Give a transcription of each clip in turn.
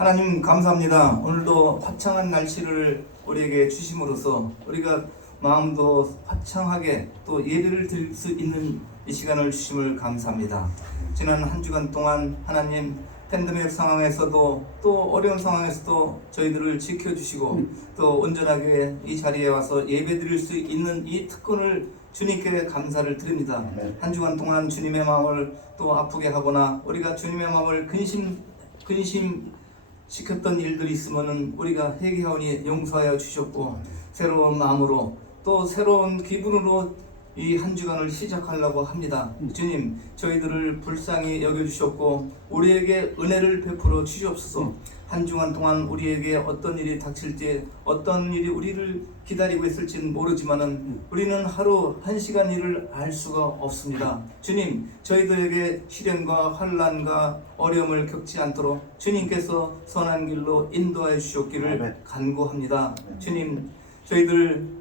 하나님 감사합니다. 오늘도 화창한 날씨를 우리에게 주심으로써 우리가 마음도 화창하게 또 예배를 드릴 수 있는 이 시간을 주심을 감사합니다. 지난 한 주간 동안 하나님 팬데믹 상황에서도 또 어려운 상황에서도 저희들을 지켜주시고 또 온전하게 이 자리에 와서 예배 드릴 수 있는 이 특권을 주님께 감사를 드립니다. 한 주간 동안 주님의 마음을 또 아프게 하거나 우리가 주님의 마음을 근심시켰던 일들이 있으면은 우리가 회개하오니 용서하여 주셨고 새로운 마음으로 또 새로운 기분으로 이 한 주간을 시작하려고 합니다. 주님, 저희들을 불쌍히 여겨주셨고 우리에게 은혜를 베풀어 주시옵소서. 한 주간 동안 우리에게 어떤 일이 닥칠지 어떤 일이 우리를 기다리고 있을지는 모르지만은 우리는 하루 한 시간 일을 알 수가 없습니다. 주님, 저희들에게 시련과 환난과 어려움을 겪지 않도록 주님께서 선한 길로 인도하여 주셨기를 간구합니다. 주님, 저희들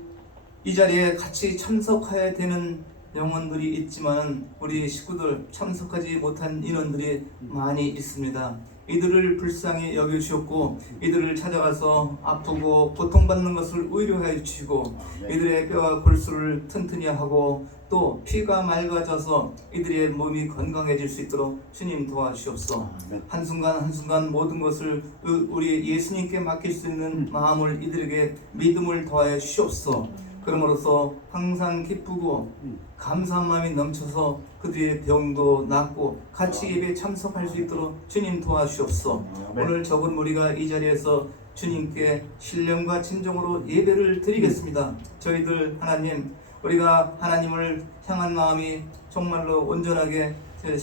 이 자리에 같이 참석해야 되는 영혼들이 있지만 우리 식구들 참석하지 못한 인원들이 많이 있습니다. 이들을 불쌍히 여겨주셨고 이들을 찾아가서 아프고 고통받는 것을 의료해 주시고 이들의 뼈와 골수를 튼튼히 하고 또 피가 맑아져서 이들의 몸이 건강해질 수 있도록 주님 도와주시옵소서. 한순간 한순간 모든 것을 우리 예수님께 맡길 수 있는 마음을 이들에게 믿음을 더하여 주시옵소서. 그러므로써 항상 기쁘고 감사한 마음이 넘쳐서 그들의 병도 낫고 같이 예배에 참석할 수 있도록 주님 도와주시옵소서. 오늘 적은 무리가 이 자리에서 주님께 신령과 진정으로 예배를 드리겠습니다. 저희들 하나님, 우리가 하나님을 향한 마음이 정말로 온전하게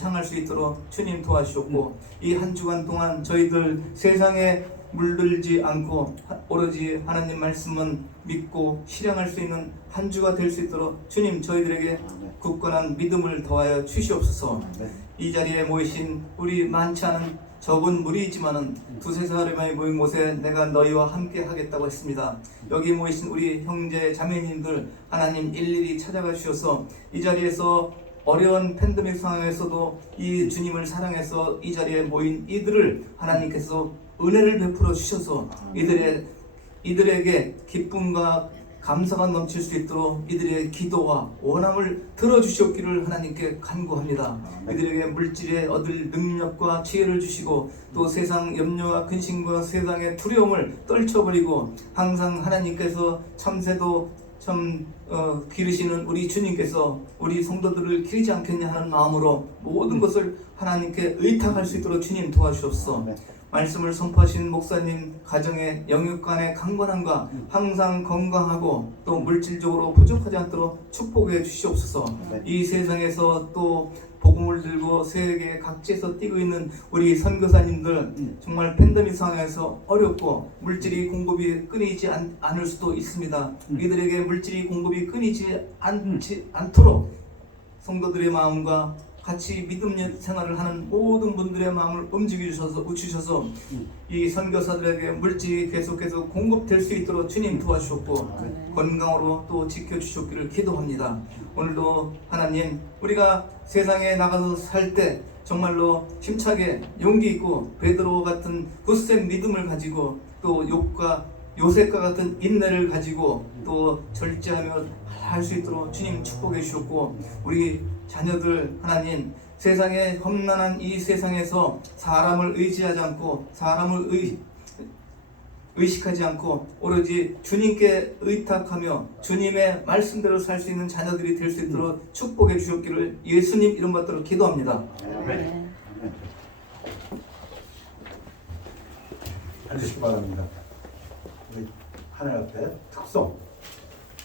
향할 수 있도록 주님 도와주셨고 이 한 주간 동안 저희들 세상에 물들지 않고 오로지 하나님 말씀은 믿고 실행할 수 있는 한 주가 될 수 있도록 주님 저희들에게 굳건한 믿음을 더하여 주시옵소서. 이 자리에 모이신 우리 많지 않은 적은 무리이지만은 두세 사람이 모인 곳에 내가 너희와 함께 하겠다고 했습니다. 여기 모이신 우리 형제 자매님들 하나님 일일이 찾아가 주셔서 이 자리에서 어려운 팬데믹 상황에서도 이 주님을 사랑해서 이 자리에 모인 이들을 하나님께서 은혜를 베풀어 주셔서 이들에게 기쁨과 감사가 넘칠 수 있도록 이들의 기도와 원함을 들어주셨기를 하나님께 간구합니다. 이들에게 물질에 얻을 능력과 지혜를 주시고 또 세상 염려와 근심과 세상의 두려움을 떨쳐버리고 항상 하나님께서 참새도 기르시는 우리 주님께서 우리 성도들을 기르지 않겠냐 하는 마음으로 모든 것을 하나님께 의탁할 수 있도록 주님 도와주옵소서. 말씀을 선포하신 목사님 가정의 영육간의 강건함과 항상 건강하고 또 물질적으로 부족하지 않도록 축복해 주시옵소서. 이 세상에서 또 복음을 들고 세계 각지에서 뛰고 있는 우리 선교사님들 정말 팬데믹 상황에서 어렵고 물질이 공급이 끊이지 않을 수도 있습니다. 이들에게 물질이 공급이 끊이지 않도록 성도들의 마음과 같이 믿음 생활을 하는 모든 분들의 마음을 움직여주셔서 이 선교사들에게 물질이 계속해서 공급될 수 있도록 주님 도와주셨고 건강으로 또 지켜주셨기를 기도합니다. 오늘도 하나님 우리가 세상에 나가서 살 때 정말로 힘차게 용기 있고 베드로 같은 굳센 믿음을 가지고 또 욥과 요셉과 같은 인내를 가지고 또 절제하며 할 수 있도록 주님 축복해 주셨고 우리 자녀들 하나님 세상에 험난한 이 세상에서 사람을 의지하지 않고 사람을 의식하지 않고 오로지 주님께 의탁하며 주님의 말씀대로 살 수 있는 자녀들이 될 수 있도록 축복해 주셨기를 예수님 이름 받들어 기도합니다. 아멘. 앉으시기 바랍니다. 우리 하늘 앞에 특송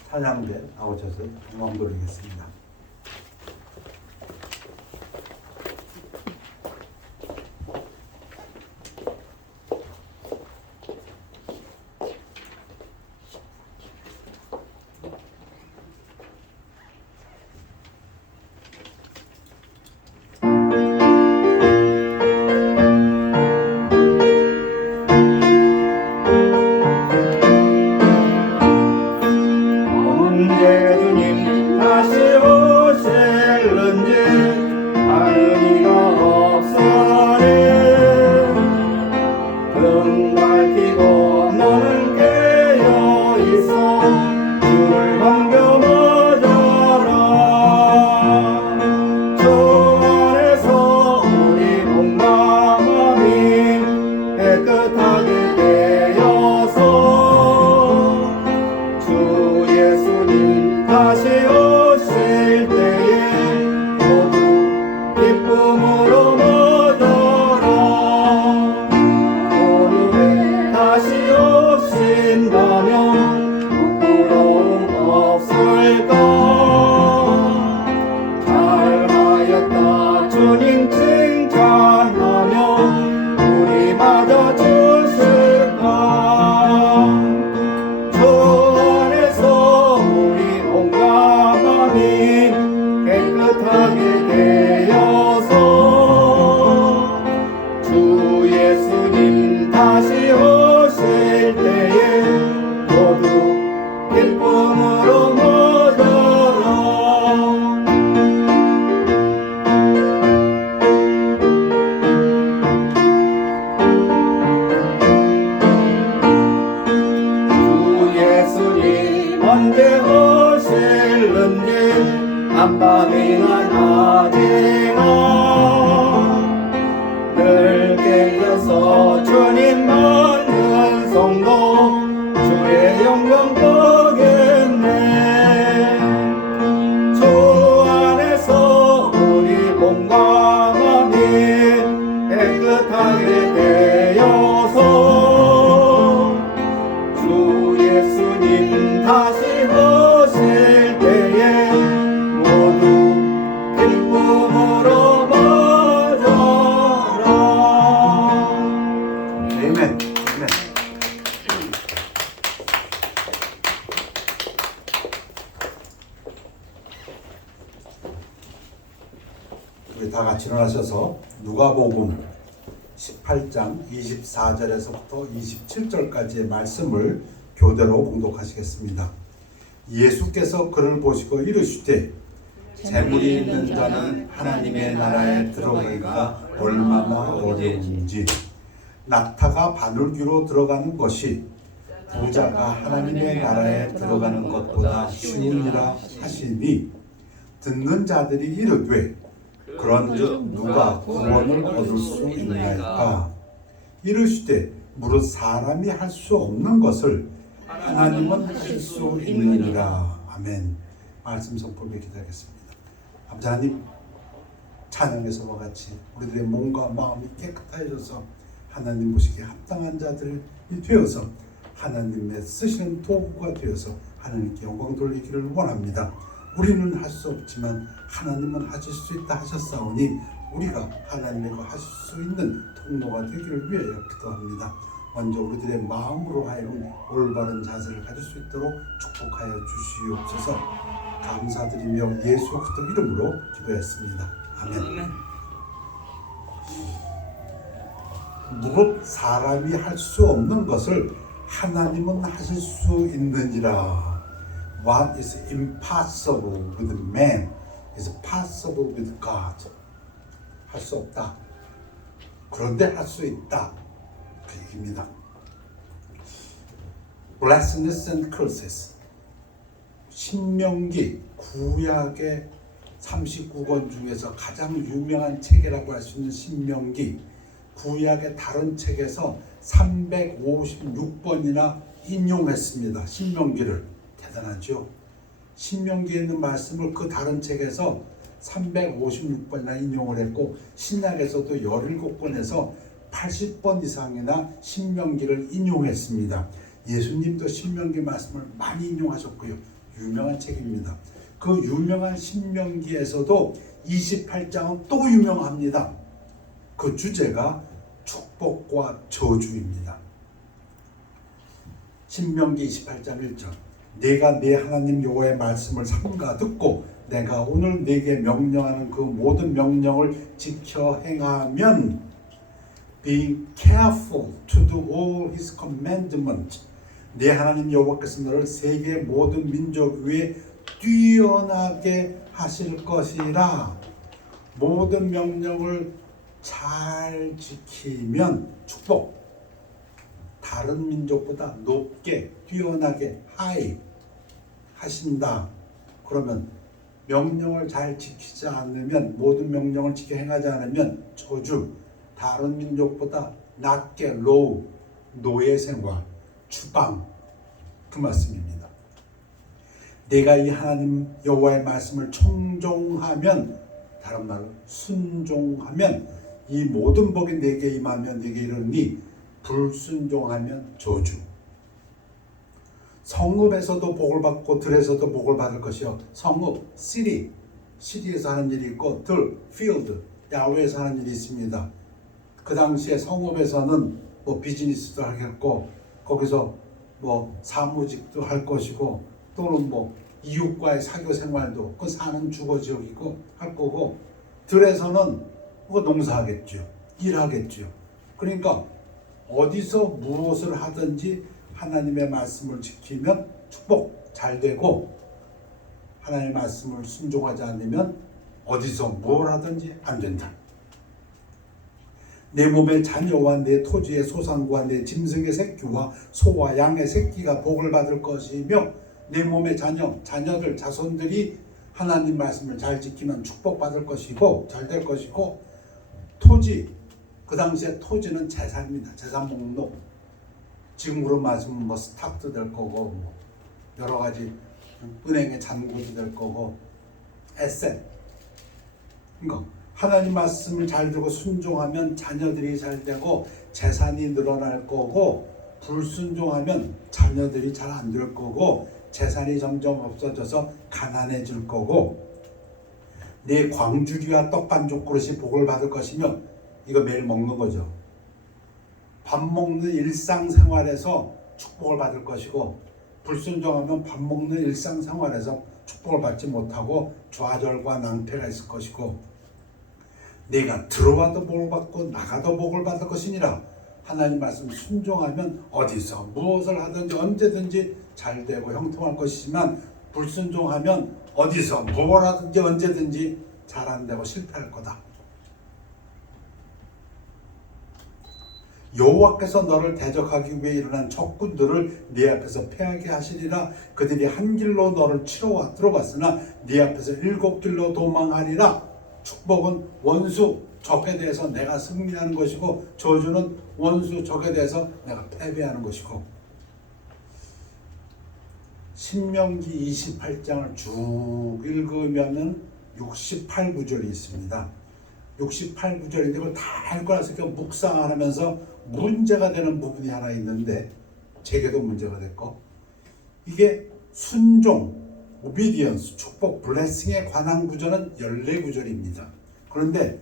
찬양대 나오셔서 영광 돌리겠습니다. 언제 주님 다시 주 예수님 다시 오실 때에 모두 기쁨으로 모여라. 주 예수님 언제 오실는지 한밤이나 낮이나 늘 깨어서 주님 만난 성도 주의 영광 보겠네. 주 안에서 우리 몸과 마음이 깨끗하게 되어서 주 예수님 다시 오실 때에 모두 기쁨으로 맞아라. 아멘. 아멘. 우리 다 같이 일어나셔서 누가복음 18장 24절에서부터 27절까지의 말씀을 교대로 봉독하시겠습니다. 예수께서 그를 보시고 이르시되 재물이 있는 자는 하나님의 나라에 들어가기가 얼마나 어려운지 낙타가 바늘귀로 들어가는 것이 부자가 하나님의 나라에 들어가는 것보다 쉬우니라 하시니 듣는 자들이 이르되 그런즉 누가 구원을 얻을 수 있나이까. 이르시되 무릇 사람이 할 수 없는 것을 하나님은 하실 수 있느니라. 아멘. 말씀 선포를 기도하겠습니다. 아버지 하나님, 찬양에서와 같이 우리들의 몸과 마음이 깨끗해져서 하나님 보시기에 합당한 자들이 되어서 하나님의 쓰시는 도구가 되어서 하나님께 영광 돌리기를 원합니다. 우리는 할 수 없지만 하나님은 하실 수 있다 하셨사오니 우리가 하나님과 하실 수 있는 통로가 되기를 위하여 기도합니다. 먼저 우리들의 마음으로 하여금 올바른 자세를 가질 수 있도록 축복하여 주시옵소서. 감사드리며 예수 그리스도 이름으로 기도했습니다. 아멘. 무릇 사람이 할 수 없는 것을 하나님은 하실 수 있느니라. What is impossible with man is possible with God. 할 수 없다. 그런데 할 수 있다. 그 얘기입니다. Blessedness and curses. 신명기 구약의 39권 중에서 가장 유명한 책이라고 할 수 있는 신명기, 구약의 다른 책에서 356번이나 인용했습니다. 신명기를. 대단하죠. 신명기에 있는 말씀을 그 다른 책에서 356번이나 인용을 했고 신약에서도 17권에서 80번 이상이나 신명기를 인용했습니다. 예수님도 신명기 말씀을 많이 인용하셨고요. 유명한 책입니다. 그 유명한 신명기에서도 28장은 또 유명합니다. 그 주제가 축복과 저주입니다. 신명기 28장 1절. 내가 내 하나님 여호와의 말씀을 삼가 듣고 내가 오늘 네게 명령하는 그 모든 명령을 지켜 행하면 being careful to do all his commandments. 내 하나님 여호와께서 너를 세계 모든 민족 위에 뛰어나게 하실 것이라. 모든 명령을 잘 지키면 축복. 다른 민족보다 높게 뛰어나게 하이 하신다. 그러면 명령을 잘 지키지 않으면, 모든 명령을 지켜 행하지 않으면 저주. 다른 민족보다 낮게 로우, 노예 생활, 추방. 그 말씀입니다. 내가 이 하나님 여호와의 말씀을 청종하면, 다른 말로 순종하면 이 모든 복이 내게 임하면 내게 이르니 불순종하면 저주. 성읍에서도 복을 받고 들에서도 복을 받을 것이요. 성읍, city, city에서 하는 일이 있고 들, field, 야외에서 하는 일이 있습니다. 그 당시에 성읍에서는 뭐 비즈니스도 하겠고 거기서 뭐 사무직도 할 것이고 또는 뭐 이웃과의 사교 생활도 그 사는 주거 지역이고 할 거고 들에서는 뭐 농사하겠죠. 일하겠죠. 그러니까 어디서 무엇을 하든지 하나님의 말씀을 지키면 축복 잘 되고, 하나님의 말씀을 순종하지 않으면 어디서 뭘 하든지 안 된다. 내 몸의 자녀와 내 토지의 소산과 내 짐승의 새끼와 소와 양의 새끼가 복을 받을 것이며, 내 몸의 자녀들, 자손들이 하나님 말씀을 잘 지키면 축복받을 것이고 잘 될 것이고, 토지, 그 당시에 토지는 재산입니다. 재산 목록. 지금으로 말하면 뭐 스탁도 될 거고, 뭐 여러 가지 은행의 잔고도 될 거고, 에셋. 그러니까 하나님 말씀을 잘 듣고 순종하면 자녀들이 잘 되고 재산이 늘어날 거고, 불순종하면 자녀들이 잘 안 될 거고 재산이 점점 없어져서 가난해질 거고, 내 광주리와 떡반죽 그릇이 복을 받을 것이며, 이거 매일 먹는 거죠. 밥 먹는 일상생활에서 축복을 받을 것이고, 불순종하면 밥 먹는 일상생활에서 축복을 받지 못하고 좌절과 낭패가 있을 것이고, 내가 들어와도 복을 받고 나가도 복을 받을 것이니라. 하나님 말씀 순종하면 어디서 무엇을 하든지 언제든지 잘 되고 형통할 것이지만, 불순종하면 어디서 뭘 하든지 언제든지 잘 안 되고 실패할 거다. 여호와께서 너를 대적하기 위해 일어난 적군들을 네 앞에서 패하게 하시리라. 그들이 한 길로 너를 치러 들어갔으나 네 앞에서 7길로 도망하리라. 축복은 원수 적에 대해서 내가 승리하는 것이고, 저주는 원수 적에 대해서 내가 패배하는 것이고. 신명기 28장을 쭉 읽으면은 68구절이 있습니다. 68구절인데 그걸 다 읽고 나서 묵상하면서 문제가 되는 부분이 하나 있는데, 제게도 문제가 됐고, 이게 순종, 오비디언스, 축복, 블레싱에 관한 구절은 14구절입니다. 그런데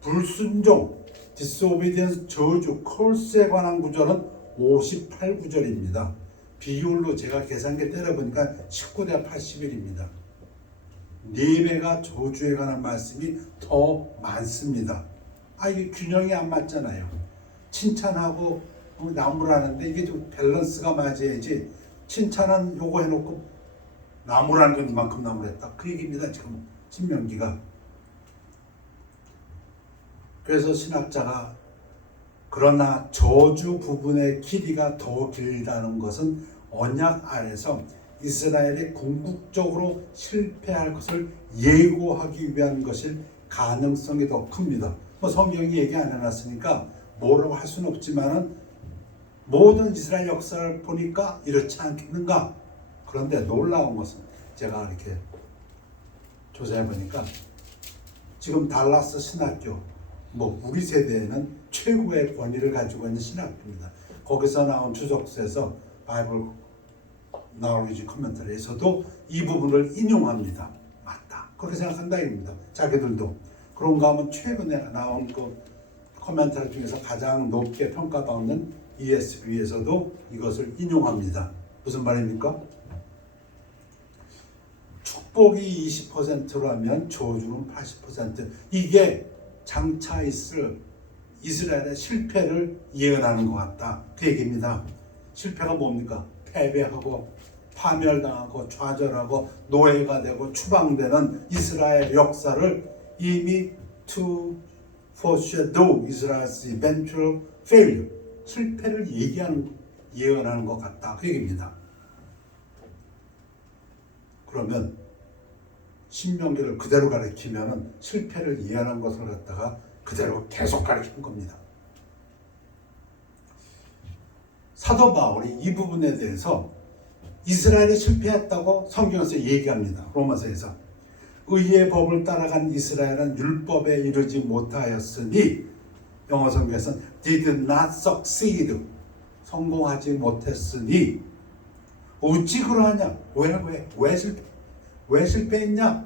불순종, 디스오비디언스, 저주, 컬스에 관한 구절은 58구절입니다. 비율로 제가 계산기 때려보니까 19대 81입니다. 4배가 저주에 관한 말씀이 더 많습니다. 이게 균형이 안 맞잖아요. 칭찬하고 나무라는데 이게 좀 밸런스가 맞아야지, 칭찬은 요거 해놓고 나무라는 건 이만큼 나무랬다, 그 얘기입니다. 지금 신명기가. 그래서 신학자가 그러나 저주 부분의 길이가 더 길다는 것은 언약 아래서 이스라엘이 궁극적으로 실패할 것을 예고하기 위한 것일 가능성이 더 큽니다. 성경이 얘기 안 해놨으니까 뭐라고 할 수는 없지만은 모든 이스라엘 역사를 보니까 이렇지 않겠는가. 그런데 놀라운 것은 제가 이렇게 조사해 보니까 지금 달라스 신학교, 우리 세대에는 최고의 권위를 가지고 있는 신학교입니다. 거기서 나온 주석서에서 바이블 나올리지 커멘터리에서도 이 부분을 인용합니다. 맞다, 그렇게 생각한다 입니다. 자기들도. 그런가 하면 최근에 나온 그 커멘터리 중에서 가장 높게 평가받는 ESV에서도 이것을 인용합니다. 무슨 말입니까? 축복이 20%라면 저주는 80%. 이게 장차 있을 이스라엘의 실패를 예언하는 것 같다, 그 얘기입니다. 실패가 뭡니까? 패배하고 파멸당하고 좌절하고 노예가 되고 추방되는 이스라엘 역사를 이미 to foreshadow Israel's eventual failure, 실패를 예언하는 것 같다, 그 얘기입니다. 그러면 신명기를 그대로 가르치면은 실패를 예언한 것을 갖다가 그대로 계속 가르치는 겁니다. 사도 바울이 이 부분에 대해서 이스라엘이 실패했다고 성경에서 얘기합니다. 로마서에서 의의 법을 따라간 이스라엘은 율법에 이르지 못하였으니, 영어 성경에서는 did not succeed, 성공하지 못했으니 어찌 그러하냐? 왜 실패했냐?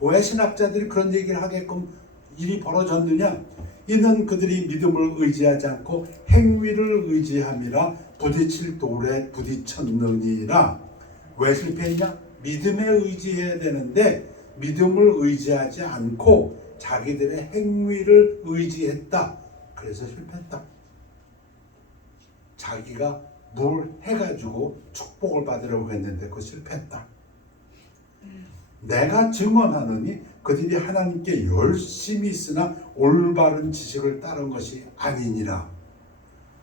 왜 신학자들이 그런 얘기를 하게끔 일이 벌어졌느냐? 이는 그들이 믿음을 의지하지 않고 행위를 의지함이라 부딪힐 돌에 부딪혔느니라. 왜 실패했냐? 믿음에 의지해야 되는데 믿음을 의지하지 않고 자기들의 행위를 의지했다. 그래서 실패했다. 자기가 뭘 해가지고 축복을 받으려고 했는데 그거 실패했다. 내가 증언하느니 그들이 하나님께 열심히 있으나 올바른 지식을 따른 것이 아니니라.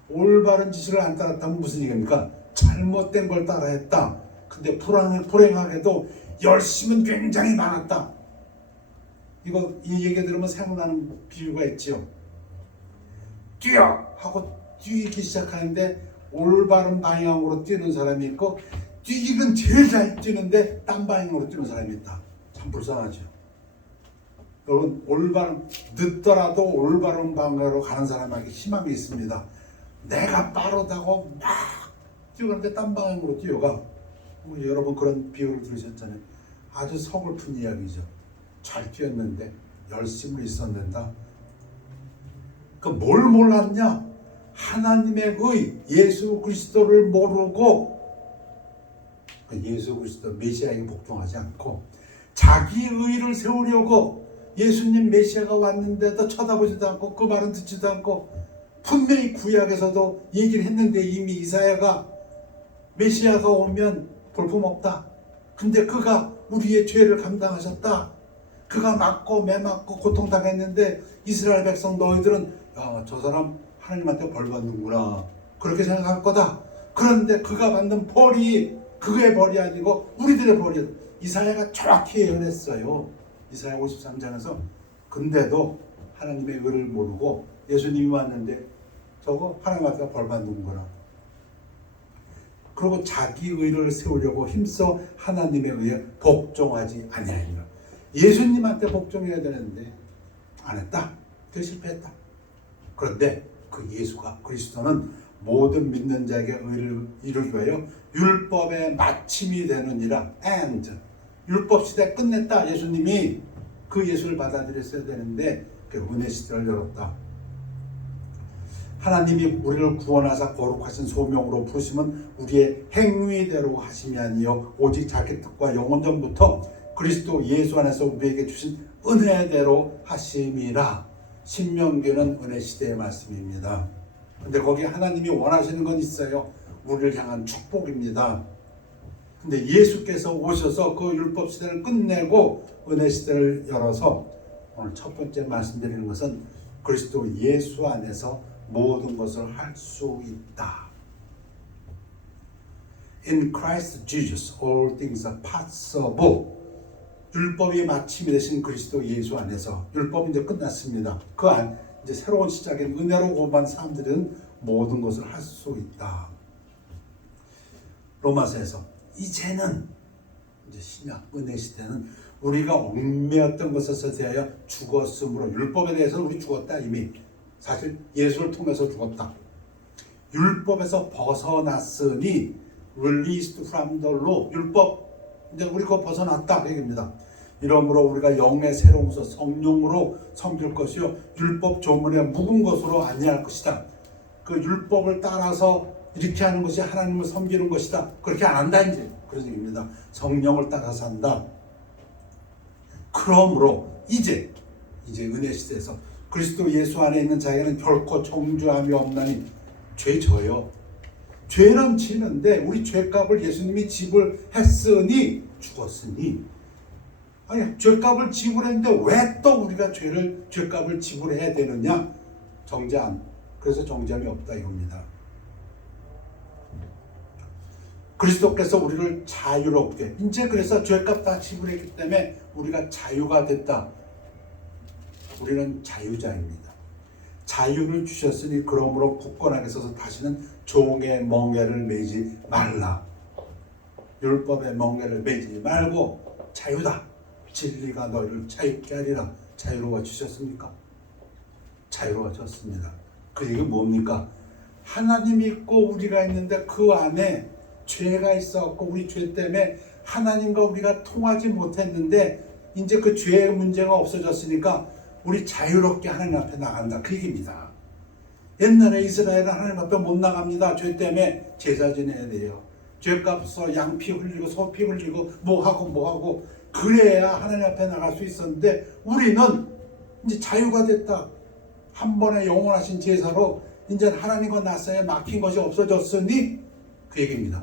올바른 지식을 안 따랐다면 무슨 얘기입니까? 잘못된 걸 따라했다. 근데 불행하게도 열심은 굉장히 많았다. 이 얘기 들으면 생각나는 비유가 있죠. 뛰어! 하고 뛰기 시작하는데 올바른 방향으로 뛰는 사람이 있고, 뛰기는 제일 잘 뛰는데 딴 방향으로 뛰는 사람이 있다. 참 불쌍하죠. 여러분, 늦더라도 올바른 방향으로 가는 사람에게 희망이 있습니다. 내가 빠르다고 막 뛰어가는데 딴 방향으로 뛰어가. 여러분 그런 비유를 들으셨잖아요. 아주 서글픈 이야기죠. 잘 뛰었는데 열심히 있었는다. 그 뭘 몰랐냐? 하나님의 예수 그리스도를 모르고, 예수 그리스도 메시아에게 복종하지 않고 자기 의를 세우려고 예수님 메시아가 왔는데도 쳐다보지도 않고 그 말은 듣지도 않고, 분명히 구약에서도 얘기를 했는데 이미 이사야가 메시아가 오면 볼품없다. 근데 그가 우리의 죄를 감당하셨다. 그가 맞고 매맞고 고통당했는데 이스라엘 백성 너희들은 저 사람 하나님한테 벌 받는구나 그렇게 생각할 거다. 그런데 그가 받는 벌이 그의 벌이 아니고 우리들의 벌이야. 이사야가 정확히 예언했어요. 이사야 53장에서. 근데도 하나님의 의를 모르고 예수님이 왔는데 저거 하나님한테 벌 받는구나. 그리고 자기 의를 세우려고 힘써 하나님의 의에 복종하지 아니하리라. 예수님한테 복종해야 되는데 안 했다. 그 실패했다. 그런데 그 예수가 그리스도는 모든 믿는 자에게 의를 이루기 위하여 율법의 마침이 되느니라. and 율법 시대 끝냈다. 예수님이 그 예수를 받아들였어야 되는데 그 은혜 시대를 열었다. 하나님이 우리를 구원하사 거룩하신 소명으로 부르시면 우리의 행위대로 하심이 아니요 오직 자기 뜻과 영원 전부터 그리스도 예수 안에서 우리에게 주신 은혜대로 하심이라. 신명기는 은혜 시대의 말씀입니다. 근데 거기에 하나님이 원하시는 건 있어요. 우리를 향한 축복입니다. 근데 예수께서 오셔서 그 율법 시대를 끝내고 은혜 시대를 열어서 오늘 첫 번째 말씀드리는 것은 그리스도 예수 안에서 모든 것을 할 수 있다. In Christ Jesus all things are possible. 율법이 마침이 되신 그리스도 예수 안에서 율법이 이제 끝났습니다. 그 안 이제 새로운 시작인 은혜로 구원받은 사람들은 모든 것을 할 수 있다. 로마서에서 이제는 이제 신약 은혜 시대는 우리가 얽매였던 것에서 대하여 죽었으므로 율법에 대해서는 우리 죽었다 이미. 사실 예수를 통해서 죽었다. 율법에서 벗어났으니 released from the law. 율법 이제 우리 거 벗어났다 그 얘기입니다. 이러므로 우리가 영의 새로운 것 성령으로 섬길 것이요 율법 조문에 묵은 것으로 아니할 것이다. 그 율법을 따라서 이렇게 하는 것이 하나님을 섬기는 것이다. 그렇게 안 한다 이제 그런 얘기입니다. 성령을 따라서 한다. 그러므로 이제 은혜 시대에서 그리스도 예수 안에 있는 자에게는 결코 정죄함이 없나니 죄 져요. 죄는 지는데 우리 죄값을 예수님이 지불했으니 죽었으니. 아니 죄값을 지불했는데 왜 또 우리가 죄값을 지불해야 되느냐? 정죄함. 그래서 정죄함이 없다 이겁니다. 그리스도께서 우리를 자유롭게 이제 그래서 죄값 다 지불했기 때문에 우리가 자유가 됐다. 우리는 자유자입니다. 자유를 주셨으니 그러므로 굳건하게 서서 다시는 종의 멍에를 매지 말라. 율법의 멍에를 매지 말고 자유다. 진리가 너희를 자유케 하리라. 자유로워 주셨습니까? 자유로워졌습니다. 그 얘기 뭡니까? 하나님이 있고 우리가 있는데 그 안에 죄가 있었고 우리 죄 때문에 하나님과 우리가 통하지 못했는데 이제 그 죄의 문제가 없어졌으니까 우리 자유롭게 하나님 앞에 나간다. 그 얘기입니다. 옛날에 이스라엘은 하나님 앞에 못 나갑니다. 죄 때문에 제사 지내야 돼요. 죄값서 양피 흘리고 소피 흘리고 뭐하고 그래야 하나님 앞에 나갈 수 있었는데 우리는 이제 자유가 됐다. 한 번의 영원하신 제사로 이제 하나님과 나서야 막힌 것이 없어졌으니 그 얘기입니다.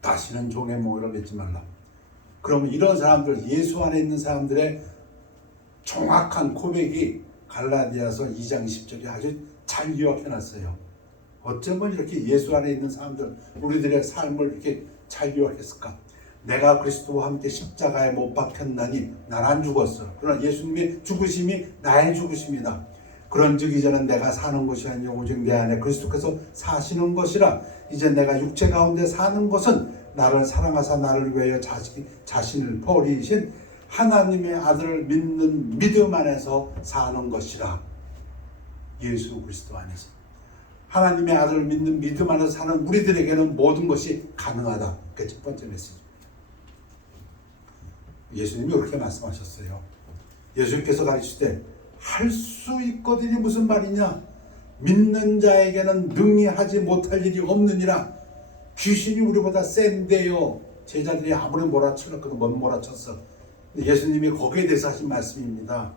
다시는 종의 모이라 맺지 말라. 그러면 이런 사람들, 예수 안에 있는 사람들의 정확한 고백이 갈라디아서 2장 10절에 아주 잘 요약해놨어요. 어쩌면 이렇게 예수 안에 있는 사람들, 우리들의 삶을 이렇게 잘 요약했을까? 내가 그리스도와 함께 십자가에 못 박혔나니 난 안 죽었어. 그러나 예수님의 죽으심이 나의 죽으심이다. 그런즉 이제는 내가 사는 것이 아니요 오직 내 안에 그리스도께서 사시는 것이라. 이제 내가 육체 가운데 사는 것은 나를 사랑하사 나를 위하여 자신을 버리신 하나님의 아들을 믿는 믿음 안에서 사는 것이라. 예수 그리스도 안에서 하나님의 아들을 믿는 믿음 안에서 사는 우리들에게는 모든 것이 가능하다. 그게 첫 번째 메시지. 예수님이 그렇게 말씀하셨어요. 예수님께서 가르치시되 할 수 있거든이 무슨 말이냐? 믿는 자에게는 능히 하지 못할 일이 없느니라. 귀신이 우리보다 센데요. 제자들이 아무리 몰아쳤거든 못 몰아쳤어. 예수님이 거기에 대해서 하신 말씀입니다.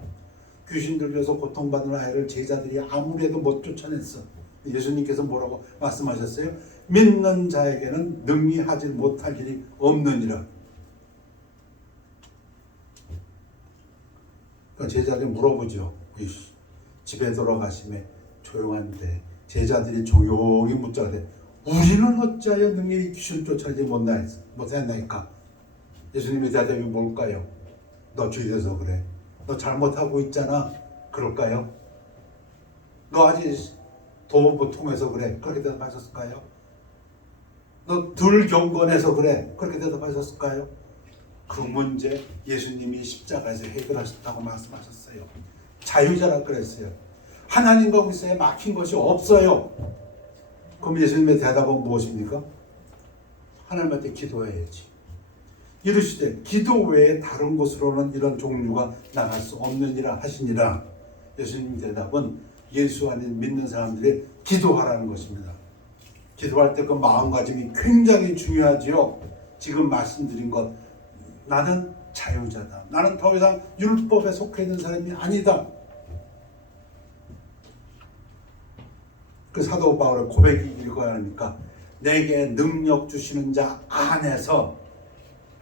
귀신 들려서 고통받는 아이를 제자들이 아무래도 못 쫓아냈어. 예수님께서 뭐라고 말씀하셨어요? 믿는 자에게는 능히 하지 못할 일이 없느니라. 제자들이 물어보죠. 집에 돌아가심에 조용한데 제자들이 조용히 묻자되 우리는 어찌하여 능히 귀신을 쫓아내지 못했나이까? 예수님의 대답이 뭘까요? 너 죄져서 그래. 너 잘못하고 있잖아. 그럴까요? 너 아직 도 못 통해서 그래. 그렇게 대답하셨을까요? 너 덜 경건해서 그래. 그렇게 대답하셨을까요? 그 문제 예수님이 십자가에서 해결하셨다고 말씀하셨어요. 자유자라 그랬어요. 하나님과 우리 사이에 막힌 것이 없어요. 그럼 예수님의 대답은 무엇입니까? 하나님한테 기도해야지. 이르시되 기도 외에 다른 곳으로는 이런 종류가 나갈 수 없느니라 하시니라. 예수님 대답은 예수 안에 믿는 사람들이 기도하라는 것입니다. 기도할 때 그 마음가짐이 굉장히 중요하지요. 지금 말씀드린 것, 나는 자유자다. 나는 더 이상 율법에 속해 있는 사람이 아니다. 그 사도 바울의 고백이 읽어야 하니까 내게 능력 주시는 자 안에서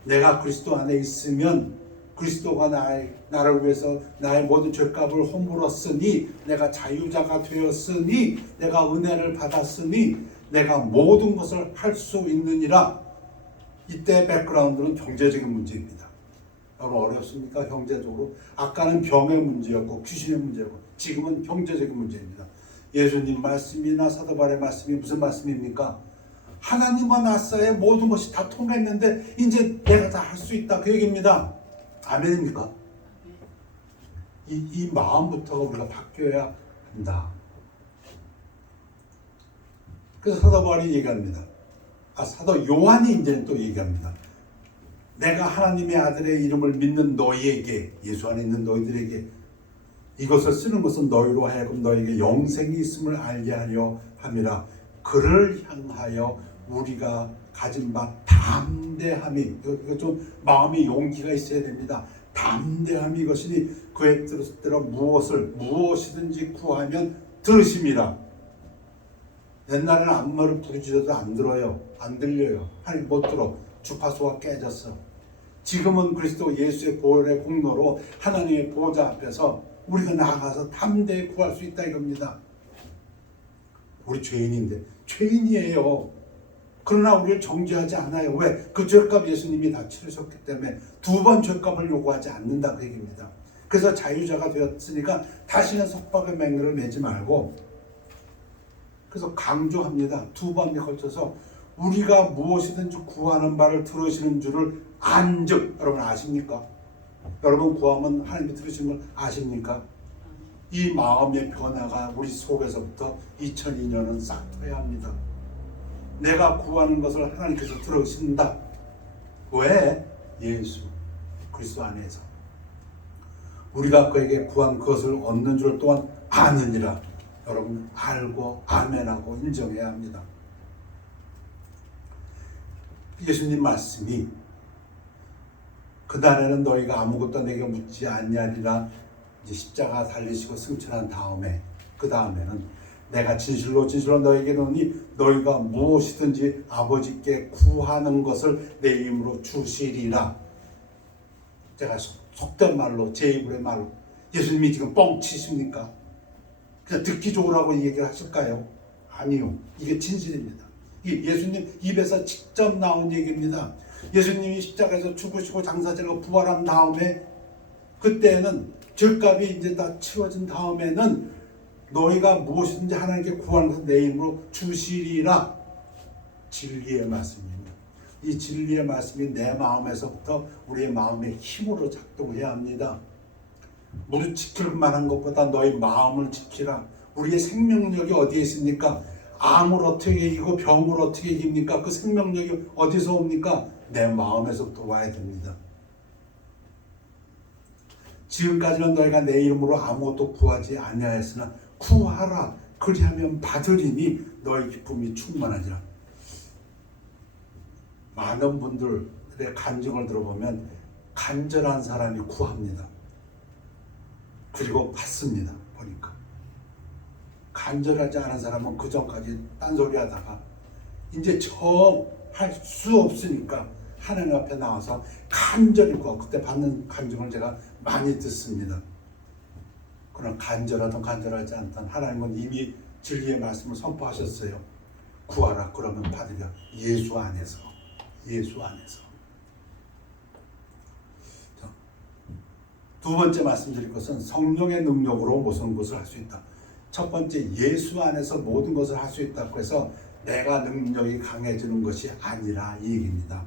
내가 그리스도 안에 있으면 그리스도가 나를 위해서 나의 모든 죄값을 허물었으니 내가 자유자가 되었으니 내가 은혜를 받았으니 내가 모든 것을 할 수 있느니라. 이때 백그라운드는 경제적인 문제입니다. 여러분 어렵습니까? 경제적으로. 아까는 병의 문제였고 귀신의 문제였고 지금은 경제적인 문제입니다. 예수님 말씀이나 사도 바울의 말씀이 무슨 말씀입니까? 하나님과 나사의 모든 것이 다 통했는데 이제 내가 다 할 수 있다. 그 얘기입니다. 아멘입니까? 이 마음부터가 우리가 바뀌어야 한다. 그래서 사도 바울이 얘기합니다. 사도 요한이 이제 또 얘기합니다. 내가 하나님의 아들의 이름을 믿는 너희에게, 예수 안에 있는 너희들에게 이것을 쓰는 것은 너희로 하여금 너희에게 영생이 있음을 알게 하려 함이라. 그를 향하여 우리가 가진 바 담대함이, 이거 좀 마음의 용기가 있어야 됩니다. 담대함이 이것이니 그의 뜻대로 무엇이든지 구하면 들으심이라. 옛날에는 안마를 부르짖어도 안 들어요. 안 들려요. 하나님 못 들어. 주파수가 깨졌어. 지금은 그리스도 예수의 보혈의 공로로 하나님의 보좌 앞에서 우리가 나아가서 담대히 구할 수 있다 이겁니다. 우리 죄인인데 죄인이에요. 그러나 우리를 정죄하지 않아요. 왜? 그 죄값 예수님이 다 치르셨기 때문에 두 번 죄값을 요구하지 않는다 그 얘기입니다. 그래서 자유자가 되었으니까 다시는 속박의 맹렬을 매지 말고, 그래서 강조합니다. 두 번에 걸쳐서 우리가 무엇이든지 구하는 바를 들으시는 줄을 안즉, 여러분 아십니까? 여러분 구하면 하나님이 들으시는 걸 아십니까? 이 마음의 변화가 우리 속에서부터 2002년은 싹 터야 합니다. 내가 구하는 것을 하나님께서 들으신다. 왜? 예수 그리스도 안에서 우리가 그에게 구한 것을 얻는 줄 또한 아느니라. 여러분 알고 아멘하고 인정해야 합니다. 예수님 말씀이 그날에는 너희가 아무것도 내게 묻지 아니하리라. 이제 십자가 달리시고 승천한 다음에 그 다음에는 내가 진실로 진실로 너에게 이르노니 너희가 무엇이든지 아버지께 구하는 것을 내 이름으로 주시리라. 제가 속된 말로 제 입으로 말로 예수님이 지금 뻥치십니까? 그냥 듣기 좋으라고 이 얘기를 하실까요? 아니요. 이게 진실입니다. 이게 예수님 입에서 직접 나온 얘기입니다. 예수님이 십자가에서 죽으시고 장사제로 부활한 다음에 그때는 죄값이 이제 다 치워진 다음에는 너희가 무엇이든지 하나님께 구하는 것을 내 이름으로 주시리라. 진리의 말씀입니다. 이 진리의 말씀이 내 마음에서부터 우리의 마음의 힘으로 작동해야 합니다. 무릇 지킬 만한 것보다 너희 마음을 지키라. 우리의 생명력이 어디에 있습니까? 암을 어떻게 이기고 병을 어떻게 이깁니까? 그 생명력이 어디서 옵니까? 내 마음에서부터 와야 됩니다. 지금까지는 너희가 내 이름으로 아무것도 구하지 아니하였으나 구하라. 그리하면 받으리니 너희 기쁨이 충만하리라. 많은 분들의 간증을 들어보면 간절한 사람이 구합니다. 그리고 받습니다. 보니까 간절하지 않은 사람은 그 전까지 딴소리 하다가 이제 할 수 없으니까 하나님 앞에 나와서 간절히 구하고 그때 받는 간증을 제가 많이 듣습니다. 그러나 간절하든 간절하지 않든 하나님은 이미 진리의 말씀을 선포하셨어요. 구하라 그러면 받으려. 예수 안에서. 두 번째 말씀드릴 것은 성령의 능력으로 모든 것을 할 수 있다. 첫 번째, 예수 안에서 모든 것을 할 수 있다고 해서 내가 능력이 강해지는 것이 아니라 이 얘기입니다.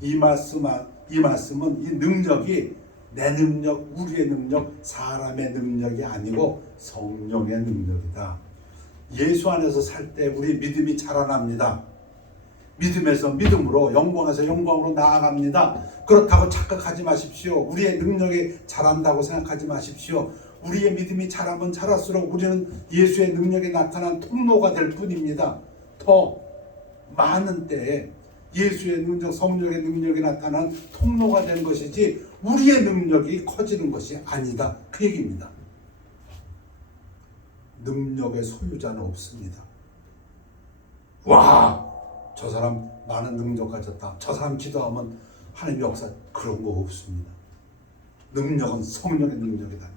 이 말씀은 이 능력이 내 능력, 우리의 능력, 사람의 능력이 아니고 성령의 능력이다. 예수 안에서 살 때 우리 믿음이 자라납니다. 믿음에서 믿음으로, 영광에서 영광으로 나아갑니다. 그렇다고 착각하지 마십시오. 우리의 능력이 자란다고 생각하지 마십시오. 우리의 믿음이 자라면 자랄수록 우리는 예수의 능력이 나타난 통로가 될 뿐입니다. 더 많은 때에 예수의 능력, 성령의 능력이 나타난 통로가 된 것이지 우리의 능력이 커지는 것이 아니다. 그 얘기입니다. 능력의 소유자는 없습니다. 와! 저 사람 많은 능력 가졌다. 저 사람 기도하면 하나님 역사, 그런 거 없습니다. 능력은 성령의 능력이랍니다.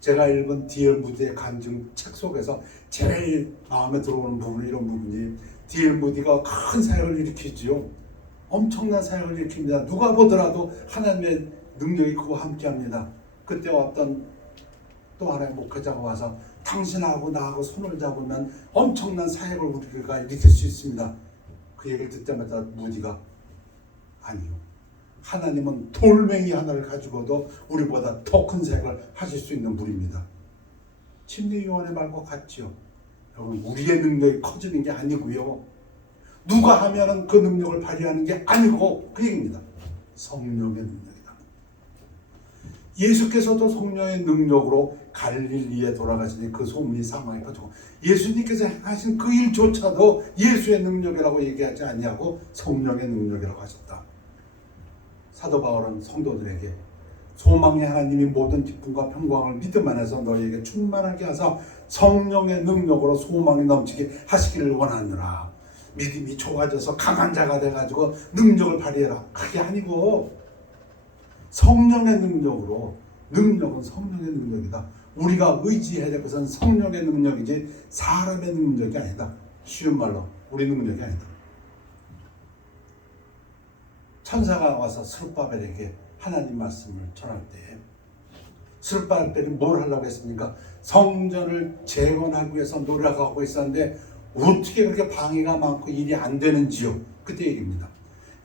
제가 읽은 D.L. 무디의 간증 책 속에서 제일 마음에 들어오는 부분이 이런 부분이 D.L. 무디가 큰 사역을 일으키지요. 엄청난 사역을 일으킵니다. 누가 보더라도 하나님의 능력이 그와 함께합니다. 그때 어떤 또 하나의 목회자가 와서 당신하고 나하고 손을 잡으면 엄청난 사역을 우리가 일으킬 수 있습니다. 그 얘기를 듣 때마다 무디가 아니요. 하나님은 돌멩이 하나를 가지고도 우리보다 더 큰 사역을 하실 수 있는 분입니다. 침례 요한의 말과 같지요. 여러분, 우리의 능력이 커지는 게 아니고요. 누가 하면은 그 능력을 발휘하는 게 아니고 그 얘기입니다. 성령의 능력이다. 예수께서도 성령의 능력으로 갈릴리에 돌아가시니 그 소문이 사망에 퍼지고 예수님께서 하신 그 일조차도 예수의 능력이라고 얘기하지 않냐고 성령의 능력이라고 하셨다. 사도 바울은 성도들에게 소망의 하나님이 모든 기쁨과 평강을 믿음 안에서 너희에게 충만하게 하사 성령의 능력으로 소망이 넘치게 하시기를 원하느라. 믿음이 좋아져서 강한 자가 돼가지고 능력을 발휘해라. 그게 아니고 성령의 능력으로, 능력은 성령의 능력이다. 우리가 의지해야 될 것은 성령의 능력이지 사람의 능력이 아니다. 쉬운 말로 우리 능력이 아니다. 천사가 와서 스룹바벨에게 하나님 말씀을 전할 때 스룹바벨이 뭘 하려고 했습니까? 성전을 재건하기 위해서 노력하고 있었는데 어떻게 그렇게 방해가 많고 일이 안 되는지요? 그때 얘기입니다.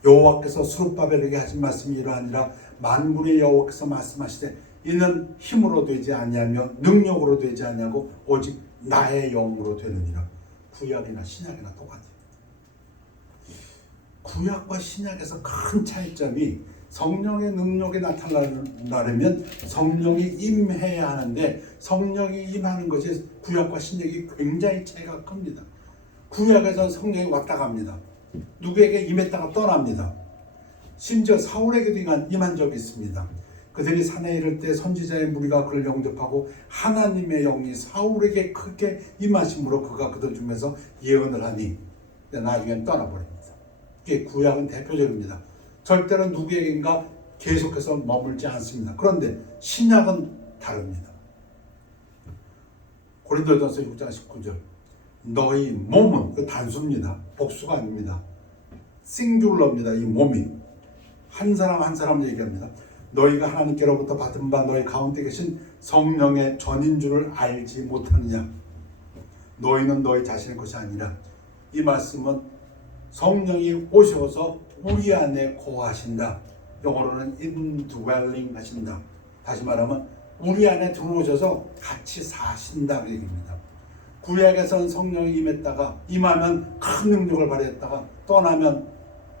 여호와께서 스룹바벨에게 하신 말씀이 이러하니라. 만군의 여호와께서 말씀하시되 이는 힘으로 되지 아니하며 능력으로 되지 아니하고 오직 나의 영으로 되느니라. 구약이나 신약이나 똑같아요. 구약과 신약에서 큰 차이점이 성령의 능력이 나타나려면 성령이 임해야 하는데 성령이 임하는 것이 구약과 신약이 굉장히 차이가 큽니다. 구약에서는 성령이 왔다 갑니다. 누구에게 임했다가 떠납니다. 심지어 사울에게도 임한 적이 있습니다. 그들이 산에 이를 때 선지자의 무리가 그를 영접하고 하나님의 영이 사울에게 크게 임하심으로 그가 그들 중에서 예언을 하니 나중엔 떠나버립니다. 이게 구약은 대표적입니다. 절대로 누구에게인가 계속해서 머물지 않습니다. 그런데 신약은 다릅니다. 고린도전서 6장 19절 너희 몸은 그 단수입니다. 복수가 아닙니다. 싱귤러입니다. 이 몸이 한 사람 한 사람 얘기합니다. 너희가 하나님께로부터 받은 바 너희 가운데 계신 성령의 전인 줄을 알지 못하느냐. 너희는 너희 자신의 것이 아니라 이 말씀은 성령이 오셔서 우리 안에 거하신다. 영어로는 indwelling 하신다. 다시 말하면 우리 안에 들어오셔서 같이 사신다 그 얘기입니다. 구약에서는 성령이 임하면 큰 능력을 발휘했다가 떠나면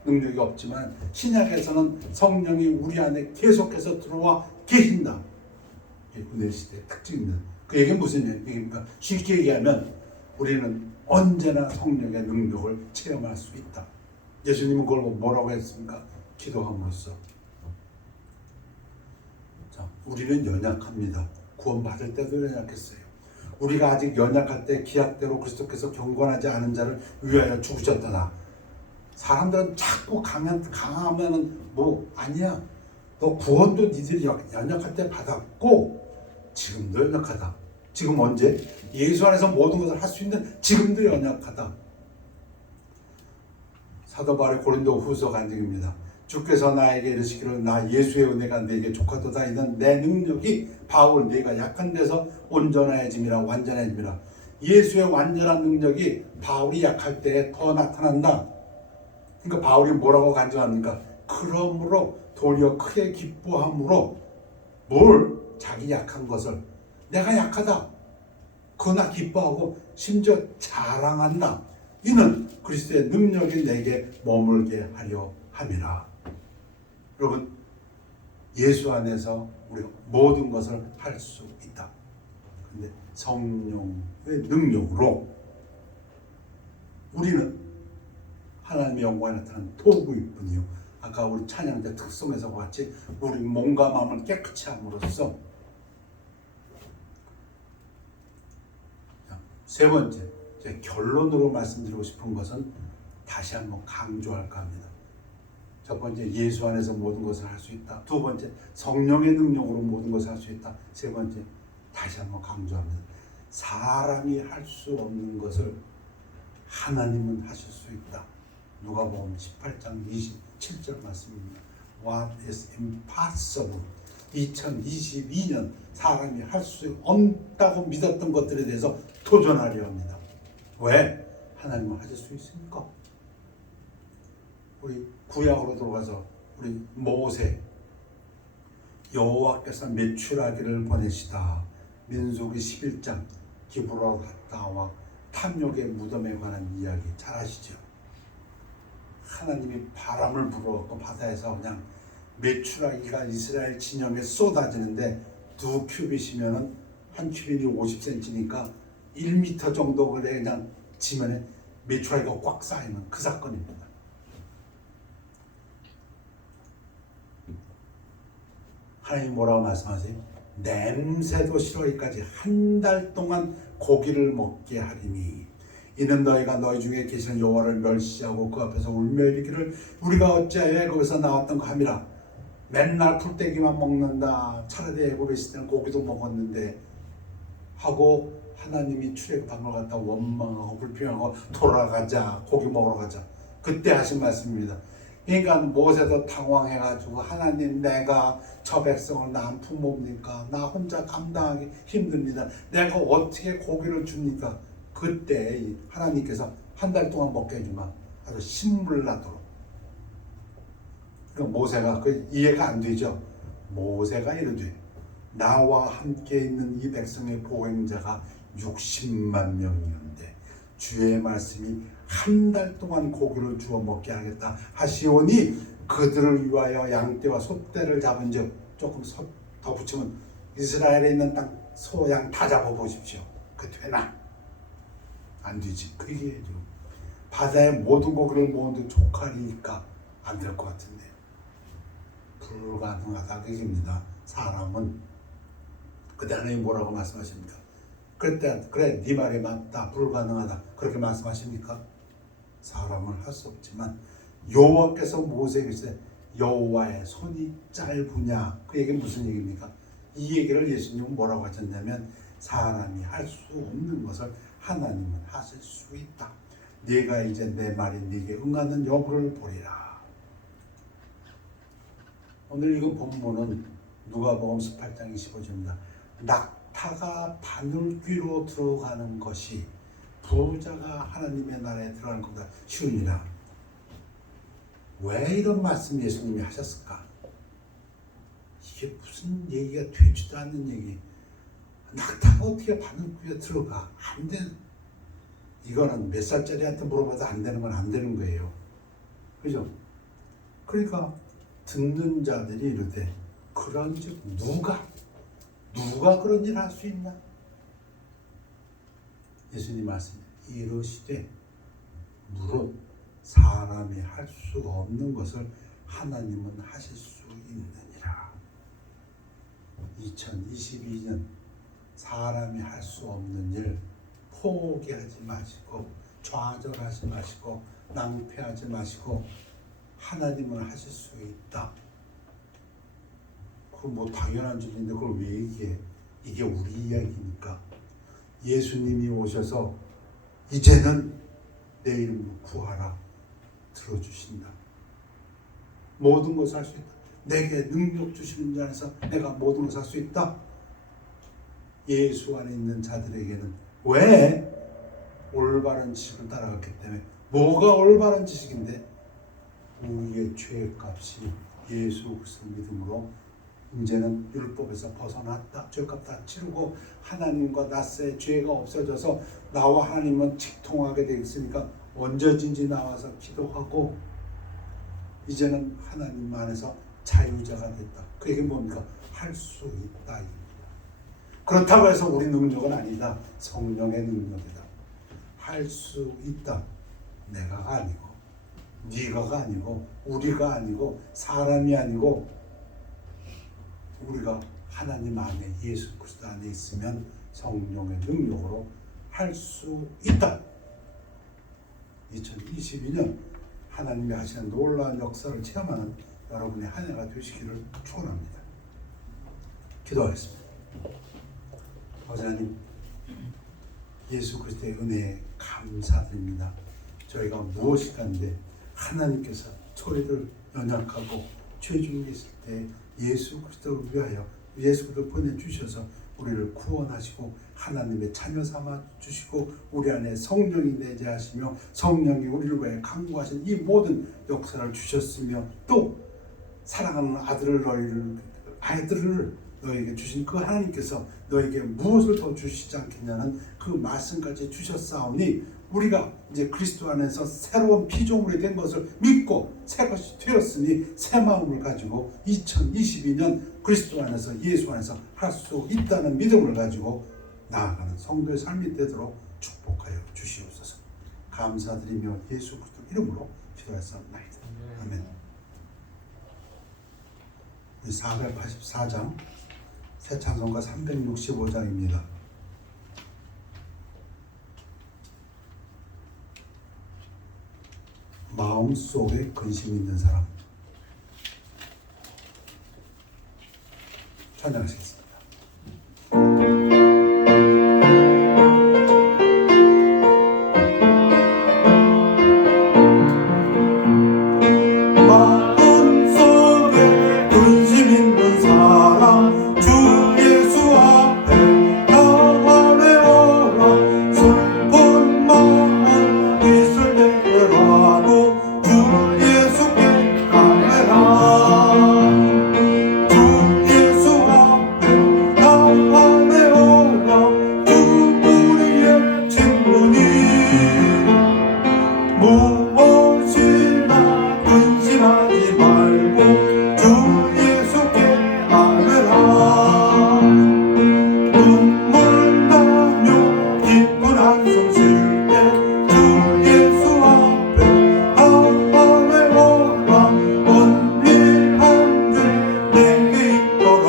능력이 없지만 신약에서는 성령이 우리 안에 계속해서 들어와 계신다. 이게 구약 시대의 특징입니다. 그 얘기는 무슨 얘기입니까? 쉽게 얘기하면 우리는 언제나 성령의 능력을 체험할 수 있다. 예수님은 그걸 뭐라고 했습니까? 기도함으로써. 자, 우리는 연약합니다. 구원받을 때도 연약했어요. 우리가 아직 연약할 때 기약대로 그리스도께서 경건하지 않은 자를 위하여 죽으셨다나. 사람들은 자꾸 강하면은 뭐 아니야. 너 구원도 니들이 연약할 때 받았고 지금도 연약하다. 지금 언제? 예수 안에서 모든 것을 할 수 있는 지금도 연약하다. 사도 바울의 고린도 후서 간증입니다. 주께서 나에게 이르시기를 나 예수의 은혜가 내게 족하도다. 이는 내 능력이 바울 내가 약한 데서 온전해짐이라 완전해짐이라. 예수의 완전한 능력이 바울이 약할 때에 더 나타난다. 그러니까 바울이 뭐라고 간증합니까? 그러므로 도리어 크게 기뻐함으로 뭘? 자기 약한 것을 내가 약하다. 그러나 기뻐하고 심지어 자랑한다. 이는 그리스도의 능력이 내게 머물게 하려 함이라. 여러분 예수 안에서 우리가 모든 것을 할 수 있다. 그런데 성령의 능력으로 우리는 하나님의 영광에 나타나는 도구일 뿐이요. 아까 우리 찬양대 특성에서 같이 우리 몸과 마음을 깨끗이 함으로써. 세 번째, 제 결론으로 말씀드리고 싶은 것은 다시 한번 강조할까 합니다. 첫 번째, 예수 안에서 모든 것을 할 수 있다. 두 번째, 성령의 능력으로 모든 것을 할 수 있다. 세 번째, 다시 한번 강조합니다. 사람이 할 수 없는 것을 하나님은 하실 수 있다. 누가복음 18장 27절 말씀입니다. What is impossible? 2022년 사람이 할 수 없다고 믿었던 것들에 대해서 도전하려 합니다. 왜? 하나님은 하실 수 있습니까? 우리 구약으로 들어가서 우리 모세 여호와께서 메추라기를 보내시다. 민수기 11장 기브로 갔다 와 탐욕의 무덤에 관한 이야기 잘 아시죠? 하나님이 바람을 불어갖고 바다에서 그냥 메추라기가 이스라엘 진영에 쏟아지는데 2큐빗이면은 한 큐빗이 50cm니까 1m 정도 그냥 지면에 메추라기가 꽉 쌓이는 그 사건입니다. 하나님 뭐라고 말씀하세요? 냄새도 싫어하기까지 한 달 동안 고기를 먹게 하리니 이는 너희가 너희 중에 계시는 여호와를 멸시하고 그 앞에서 울며 이르기를 우리가 어찌하여 애굽에서 나왔던가 함이라. 맨날 풀떼기만 먹는다. 차라리 애굽에 있을 때는 고기도 먹었는데 하고 하나님이 출애굽한 걸 갖다 원망하고 불평하고 돌아가자, 고기 먹으러 가자. 그때 하신 말씀입니다. 그러니까 모세도 당황해가지고 하나님 내가 저 백성을 난 품옵니까? 나 혼자 감당하기 힘듭니다. 내가 어떻게 고기를 줍니까? 그때 하나님께서 한 달 동안 먹게 해주면 아주 신물나도록. 그러니까 모세가 그 이해가 안 되죠. 모세가 이르되 나와 함께 있는 이 백성의 보행자가 60만 명이었는데 주의 말씀이 한 달 동안 고기를 주어 먹게 하겠다 하시오니 그들을 위하여 양떼와 소떼를 잡은 즉 조금 더 붙이면 이스라엘에 있는 땅 소, 양 다 잡아보십시오. 그 되나? 안 되지. 그 얘기해줘. 바다에 모든 고기를 모은데 족하니까 안 될 것 같은데 불가능하다 그 얘기입니다. 사람은 그때 하나님 뭐라고 말씀하십니까? 그때 그래 네 말이 맞다 불가능하다 그렇게 말씀하십니까? 사람은 할 수 없지만 여호와께서 모세에게 이르시되 여호와의 손이 짧으냐 그 얘기는 무슨 얘기입니까? 이 얘기를 예수님은 뭐라고 하셨냐면 사람이 할 수 없는 것을 하나님은 하실 수 있다. 네가 이제 내 말이 네게 응하는 여부를 보리라. 오늘 읽은 본문은 누가복음 18장 25절입니다. 낙타가 바늘귀로 들어가는 것이 부자가 하나님의 나라에 들어가는 것보다 쉬우니라. 왜 이런 말씀 예수님이 하셨을까? 이게 무슨 얘기가 되지도 않는 얘기. 낙타가 어떻게 바늘귀에 들어가? 안 돼. 이거는 몇 살짜리한테 물어봐도 안 되는 건 안 되는 거예요. 그죠? 그러니까 듣는 자들이 이르되 그런즉 누가 그런 일을 할 수 있나? 예수님 말씀 이르시되 무릇 사람이 할 수 없는 것을 하나님은 하실 수 있느니라. 2022년 사람이 할 수 없는 일 포기하지 마시고 좌절하지 마시고 낭패하지 마시고 하나님은 하실 수 있다. 그럼 뭐 당연한 줄인데 그걸 왜 얘기해? 이게 우리 이야기니까. 예수님이 오셔서 이제는 내 이름으로 구하라 들어주신다. 모든 것을 할 수 있다. 내게 능력 주시는 자 안에서 내가 모든 것을 할 수 있다. 예수 안에 있는 자들에게는 왜? 올바른 지식을 따라갔기 때문에. 뭐가 올바른 지식인데? 우리의 죄값이 예수 그리스도 믿음으로 이제는 율법에서 벗어났다. 죄값 다 치르고 하나님과 낫사의 죄가 없어져서 나와 하나님은 직통하게 되어 있으니까 언제든지 나와서 기도하고 이제는 하나님 안에서 자유자가 됐다. 그 얘기는 뭡니까? 할 수 있다. 그렇다고 해서 우리 능력은 아니다. 성령의 능력이다. 할 수 있다. 내가가 아니고 네가가 아니고 우리가 아니고 사람이 아니고 우리가 하나님 안에 예수 그리스도 안에 있으면 성령의 능력으로 할 수 있다. 2022년 하나님이 하시는 놀라운 역사를 체험하는 여러분의 한 해가 되시기를 축원합니다. 기도하겠습니다. 하나님, 예수 그리스도의 은혜에 감사드립니다. 저희가 무엇이간데 하나님께서 저희들 연약하고 죄 중에 있을 때 예수 그리스도를 위하여 예수 그리스도를 보내주셔서 우리를 구원하시고 하나님의 자녀 삼아 주시고 우리 안에 성령이 내재하시며 성령이 우리를 위해 강구하신 이 모든 역사를 주셨으며 또 사랑하는 아이들을 너에게 주신 그 하나님께서 너에게 무엇을 더 주시지 않겠냐는 그 말씀까지 주셨사오니 우리가 이제 그리스도 안에서 새로운 피조물이 된 것을 믿고 새 것이 되었으니 새 마음을 가지고 2022년 그리스도 안에서 예수 안에서 할 수 있다는 믿음을 가지고 나아가는 성도의 삶이 되도록 축복하여 주시옵소서. 감사드리며 예수 그리스도 이름으로 기도했사옵나이다. 아멘. 484장 새 찬송가 365장입니다. 마음속에 근심 있는 사람 찬양하시겠습니다. 마음속에 근심 있는 사람 주 예수 앞에 나아내어라. 슬픈 마음 있을 때라도 주 예수께 가매라. 주 예수 앞에 나아내어라. 주 우리의 친구니 무엇이나 근심하지 말고 주 예수께 아뢰라. 눈물 나며 기쁜 한숨 쉴 때 주 예수 앞에 아뢰어라. 은밀한 죄 내게 있더라.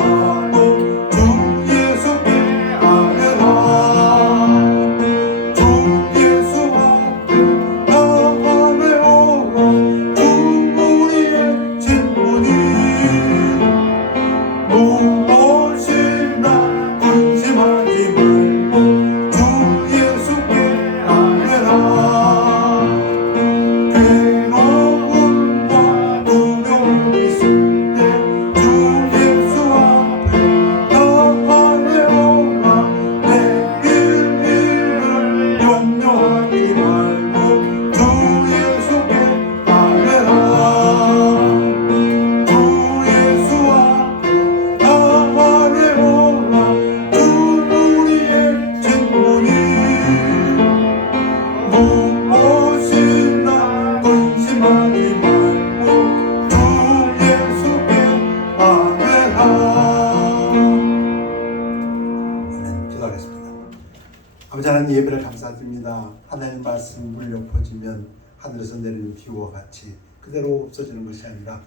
감사드립니다. 하나님 말씀 물려 퍼지면 하늘에서 내리는 비와 같이 그대로 없어지는 것이 아니라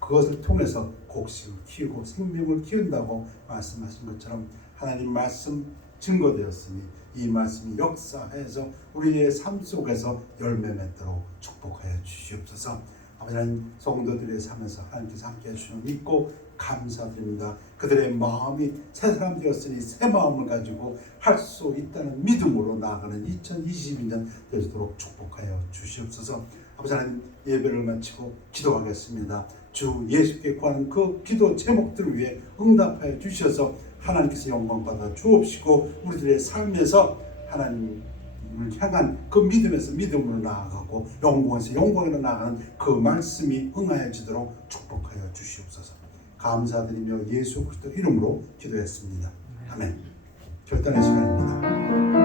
그것을 통해서 곡식을 키우고 생명을 키운다고 말씀하신 것처럼 하나님 말씀 증거되었으니 이 말씀이 역사해서 우리의 삶 속에서 열매 맺도록 축복하여 주시옵소서. 아버지 하나님, 성도들의 삶에서 하나님께서 함께 해주시는 믿고 감사드립니다. 그들의 마음이 새 사람 되었으니 새 마음을 가지고 할 수 있다는 믿음으로 나아가는 2022년 되도록 축복하여 주시옵소서. 아버지 하나님, 예배를 마치고 기도하겠습니다. 주 예수께 구하는 그 기도 제목들을 위해 응답하여 주셔서 하나님께서 영광 받아 주옵시고 우리들의 삶에서 하나님을 향한 그 믿음에서 믿음으로 나아가고 영광에서 영광으로 나아가는 그 말씀이 응하여지도록 축복하여 주시옵소서. 감사드리며 예수 그리스도 이름으로 기도했습니다. 아멘. 결단의 시간입니다.